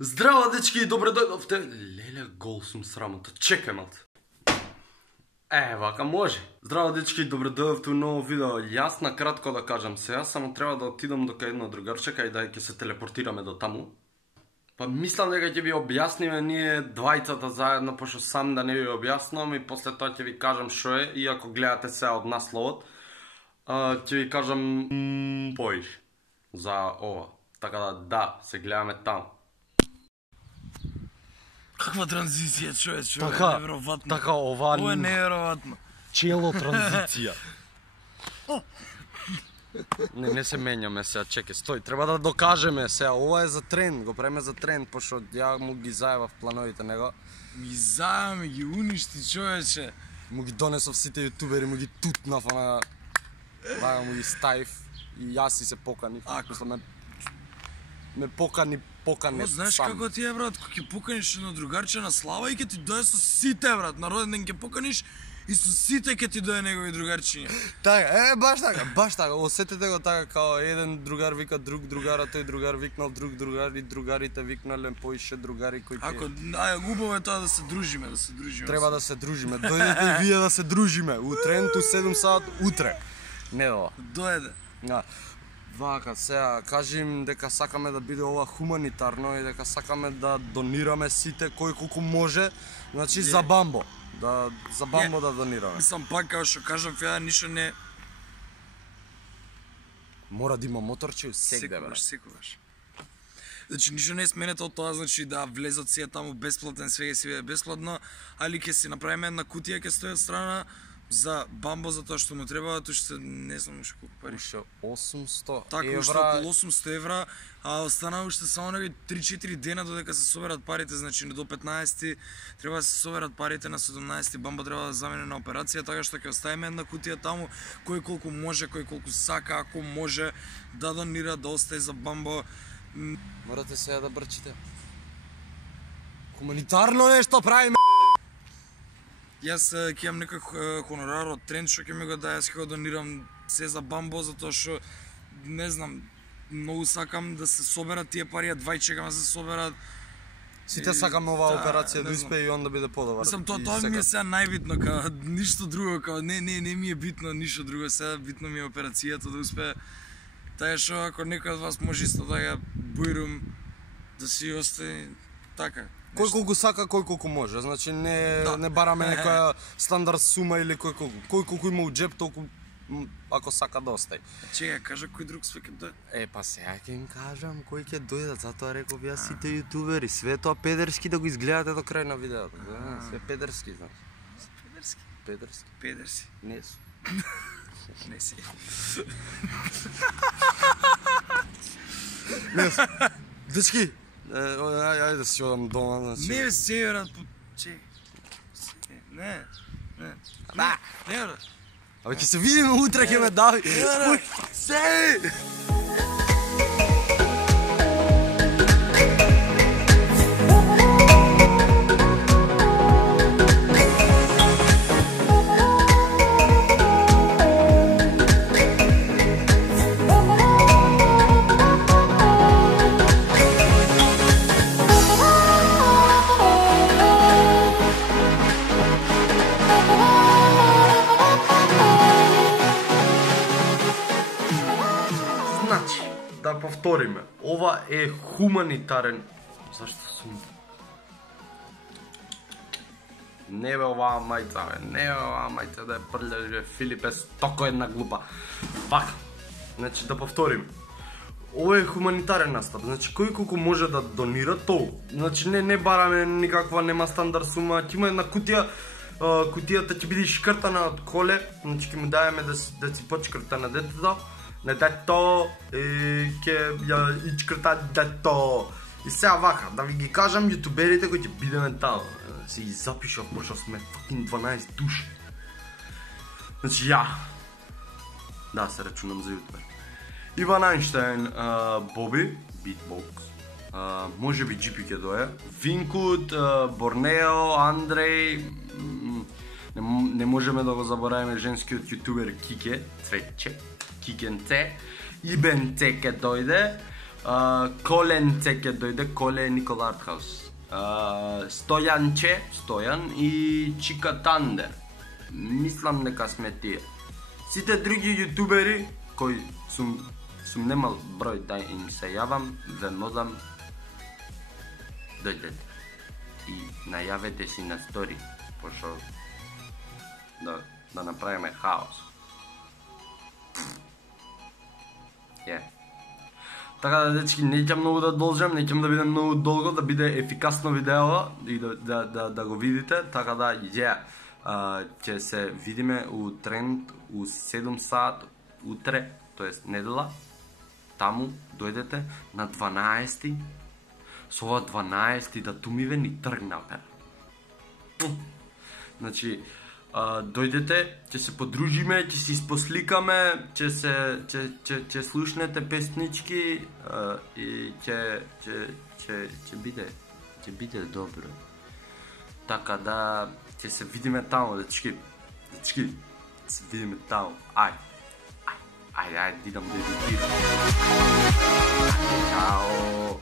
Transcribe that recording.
Здраво, дечки, и добре дојдовте. Леле, гол сум срамота. Чекај малце. Вака може. Здраво, дечки, и добре дојдовте у ново видео. Јас на кратко да кажам, сега само треба да отидам до кај едно другарче, кај да ќе се телепортираме до таму. Па мислам дека ќе ви објасниме ние двајцата заедно, пошто сам да не ви објаснам и после тоа ќе ви кажам шо е, и ако гледате сега од насловот, ќе ви кажам поиш за ова. Така да, се гледаме таму. Каква транзиција, човече, Така, неверојатно. така, ова Ова е неверојатно. чело транзиција. Не се менјаме сега, чекай, стој, треба да докажеме сега, ова е за тренд, го преме за тренд, пошто ја му ги зајавав плановите него. Ги зајаме, ги уништи, човече. Му ги донесов сите јутубери, му ги тутнав, вага му ги ставив и јас и се поканив. Мислам, ме покани Знаеш сам. како ти е, брат, кога ќе поканиш едно другарче на слава и ќе ти дое со сите, брат, на роден ден ќе поканиш и со сите ќе ти дое негови другарчиња. Така, баш така, осетете го така, као еден другар вика друг другара, тој другар викнал друг другар и другарите викнале поише другари кои Ако, убаво е тоа да се дружиме, Треба да се дружиме, дојдете и вие да се дружиме, утренто 7 сат, утре, недела. Дојде. Вака, сега, кажем дека сакаме да биде ова хуманитарно и дека сакаме да донираме сите кој колку може, значи за Бамбо. За Бамбо да донираме. Мислам пак, како што кажав, ја ништо не... Мора да има моторче сегде, бе. Секогаш. Значи, ништо не е сменето од тоа, значи да влезат сите таму бесплатен, свеќе си биде бесплатно, али ќе си направиме една кутија, ќе стои од страна за Бамбо, за тоа што му треба, тоа што не знам уште колку пари. Уште 800 така, евра. уште околу 800 евра, а остана уште само неги 3-4 дена додека се соберат парите, значи до 15-ти треба да се соберат парите, на 17-ти Бамбо треба да замине на операција, така што ќе оставиме една кутија таму, кој колку може, кој колку сака, ако може да донира, да остае за Бамбо. Морате сега да брчите. Хуманитарно нешто правиме. Јас ќе имам некој хонорар од тренд што ќе ми го даде, јас ќе го донирам се за Бамбо, затоа што не знам, многу сакам да се соберат тие пари, двај чекам да се соберат. Сите сакаме оваа операција да успее и он да биде подобар. Мислам, тоа ми е сега најбитно, као ништо друго, као не ми е битно ништо друго, сега битно ми е операцијата да успее. Така што ако некој од вас може исто да ја бујрум, да си остане така. Кој колку сака, кој колку може. Значи не бараме некоја стандард сума или кој колку има у джеб, толку ако сака да остаи. Чекај, кажа кој друг све ќе дојде. Па сега ќе им кажам кој ќе дојдат, затоа реков јас сите јутубери, све тоа педерски да го изгледате до крај на видеото. Све педерски, знаеш. Педерски. Не су. Не си. Дечки, ајде да си одам дома, значи. Не се, брат, чекај. Не, брат. Абе ќе се видиме утре, ќе ме дави. Се! Значи, да повториме, ова е хуманитарен... Зашто сум... Не бе оваа мајца, да е прљаш, бе, Филипе, стоко една глупа. Вака, значи да повториме. Ова е хуманитарен настап, значи кој колку може да донира тоа. Значи не бараме никаква, нема стандард сума, ќе има една кутија, кутијата ќе биде шкртана од коле, значи ќе му даеме да си почкрта на детето. На дето ќе ја ичкрта дето. И сега вака, да ви ги кажам јутуберите кои ќе бидеме таму. Се ги запишав, пошто сме fucking 12 души. Значи ја. Да, се рачунам за јутубер. Иван Ајнштајн, Боби, Beatbox. Може би Джипи ќе дое. Винкут, Борнео, Андреј. Не можеме да го заборавиме женскиот јутубер Кике, Цвече. Кикенце, Ибенце ке дојде, Коленце ќе дојде, Коле Никола Артхаус. Стојан и Чика Тандер. Мислам дека сме тие. Сите други јутубери кои сум немал број да им се јавам, ве молам дојдете и најавете си на стори, пошто да направиме хаос. Така да, дечки, не ќе многу да должам, не ќе да биде многу долго, да биде ефикасно видео и да го видите, така да, ќе се видиме у тренд у 7 сат утре, тоест недела, таму дојдете на 12. Со ова 12 датумиве ни тргна, бе. Значи, дојдете, ќе се подружиме, ќе се испосликаме, ќе слушнете песнички и ќе биде добро. Така да, ќе се видиме таму, дечки, се видиме таму. Ајде, идам да едитирам. Чао.